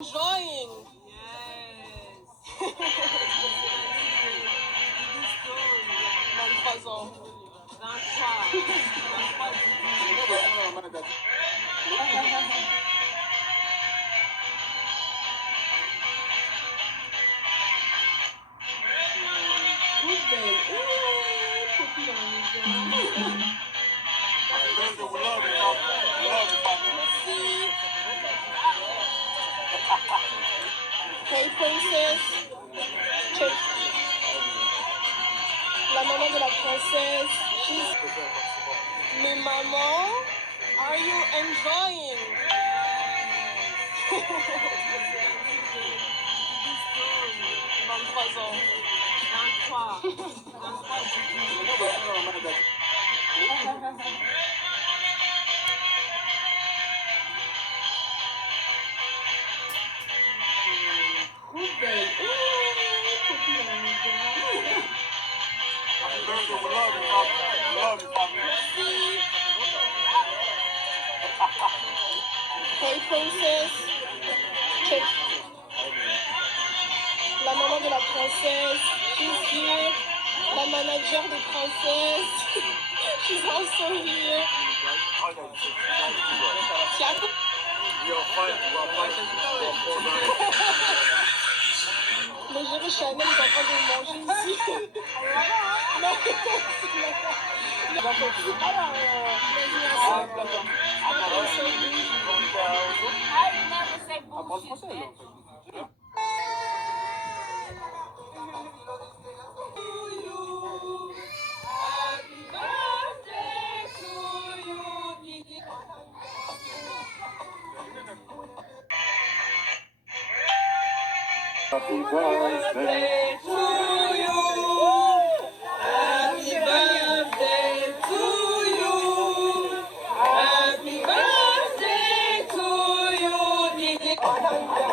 Enjoying. Yes. 23 ans. 23. Hey princess. Check. La maman de la princesse. Mais maman, are you enjoying? 23 ans. 23. Hey princess. Check. La maman de la princesse. She's here. La manager des princesses. She's also here. Le géré Chanel est en train de manger ici. Happy birthday to you. Happy birthday to you. Happy birthday to you, Didi.